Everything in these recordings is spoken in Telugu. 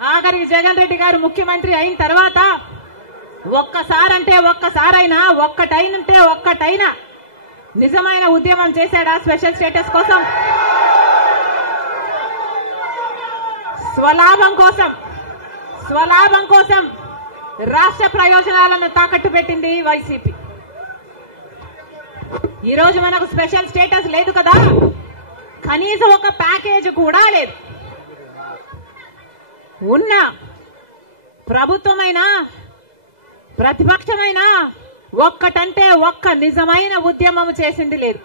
ఆఖరికి జగన్ రెడ్డి గారు ముఖ్యమంత్రి అయిన తర్వాత ఒక్కసారంటే ఒక్కసారైనా ఒక్కటైనా నిజమైన ఉద్యమం చేశాడా స్పెషల్ స్టేటస్ కోసం? స్వలాభం కోసం రాష్ట్ర ప్రయోజనాలను తాకట్టు పెట్టింది వైసీపీ. ఈ రోజు మనకు స్పెషల్ స్టేటస్ లేదు కదా, కనీసం ఒక ప్యాకేజ్ కూడా లేదు. ఉన్న ప్రభుత్వమైనా ప్రతిపక్షమైనా ఒక్కటంటే ఒక్క నిజమైన ఉద్యమం చేసింది లేదు.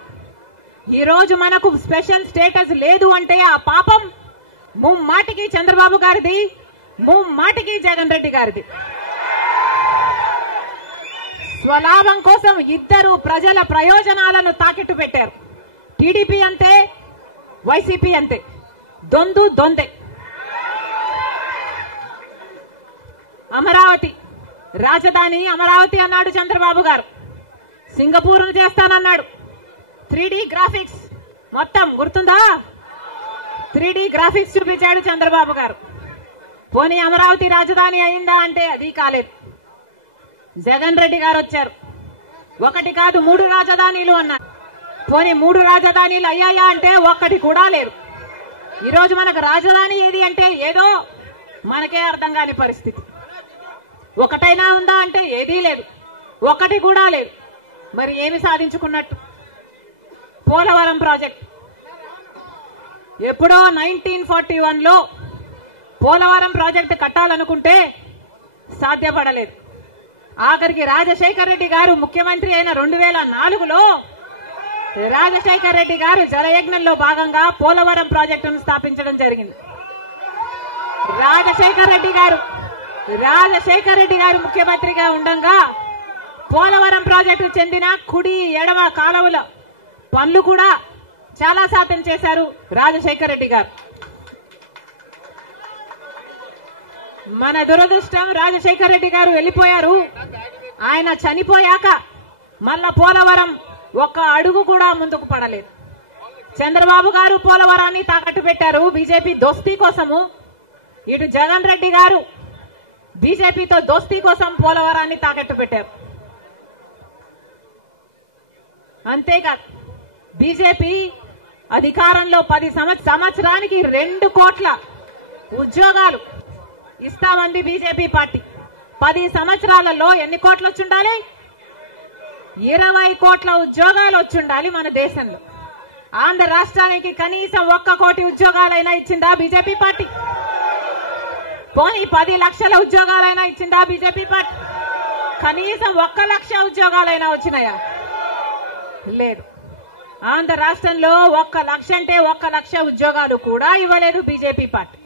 ఈ రోజు మనకు స్పెషల్ స్టేటస్ లేదు అంటే ఆ పాపం ముమ్మాటికి చంద్రబాబు గారిది, ముమ్మాటికి జగన్ రెడ్డి గారిది. స్వలాభం కోసం ఇద్దరు ప్రజల ప్రయోజనాలను తాకట్టు పెట్టారు. టీడీపీ అంతే, వైసీపీ అంతే, దొందే. అమరావతి రాజధాని అమరావతి అన్నాడు చంద్రబాబు గారు, సింగపూర్ను చేస్తానన్నాడు. 3D గ్రాఫిక్స్ మొత్తం గుర్తుందా? 3D గ్రాఫిక్స్ చూపించాడు చంద్రబాబు గారు. పోనీ అమరావతి రాజధాని అయిందా అంటే అది కాలేదు. జగన్ రెడ్డి గారు వచ్చారు, ఒకటి కాదు 3 రాజధానిలు అన్నారు. పోనీ 3 రాజధానిలు అయ్యాయా అంటే ఒక్కటి కూడా లేదు. ఈరోజు మనకు రాజధాని ఏది అంటే ఏదో మనకే అర్థం కాని పరిస్థితి. ఒకటైనా ఉందా అంటే ఏదీ లేదు, ఒక్కటి కూడా లేదు. మరి ఏమి సాధించుకున్నట్టు? పోలవరం ప్రాజెక్ట్ ఎప్పుడో 1941లో పోలవరం ప్రాజెక్టు కట్టాలనుకుంటే సాధ్యపడలేదు. ఆఖరికి రాజశేఖర్ రెడ్డి గారు ముఖ్యమంత్రి అయిన 2004లో రాజశేఖర్ రెడ్డి గారు జలయజ్ఞంలో భాగంగా పోలవరం ప్రాజెక్టును స్థాపించడం జరిగింది. రాజశేఖర్ రెడ్డి గారు ముఖ్యమంత్రిగా ఉండగా పోలవరం ప్రాజెక్టు చెందిన కుడి ఎడమ కాలువల పనులు కూడా చాలా శాతం చేశారు రాజశేఖర్ రెడ్డి గారు. మన దురదృష్టం రాజశేఖర్ రెడ్డి గారు వెళ్లిపోయారు. ఆయన చనిపోయాక మళ్ళా పోలవరం ఒక్క అడుగు కూడా ముందుకు పడలేదు. చంద్రబాబు గారు పోలవరాన్ని తాకట్టు పెట్టారు బీజేపీ దోస్తీ కోసము. ఇటు జగన్ రెడ్డి గారు బీజేపీతో దోస్తీ కోసం పోలవరాన్ని తాకట్టు పెట్టారు. అంతేకాదు బీజేపీ అధికారంలో 10 సంవత్సరానికి 2 కోట్ల ఉద్యోగాలు ఇస్తామంది బీజేపీ పార్టీ. 10 సంవత్సరాలలో ఎన్ని కోట్లు వచ్చుండాలి? 20 కోట్ల ఉద్యోగాలు వచ్చుండాలి మన దేశంలో. ఆంధ్ర రాష్ట్రానికి కనీసం 1 కోటి ఉద్యోగాలైనా ఇచ్చిందా బీజేపీ పార్టీ? పోనీ 10 లక్షల ఉద్యోగాలైనా ఇచ్చిందా బీజేపీ పార్టీ? కనీసం 1 లక్ష ఉద్యోగాలైనా వచ్చినాయా? లేదు. ఆంధ్ర రాష్ట్రంలో 1 లక్ష అంటే 1 లక్ష ఉద్యోగాలు కూడా ఇవ్వలేదు బీజేపీ పార్టీ.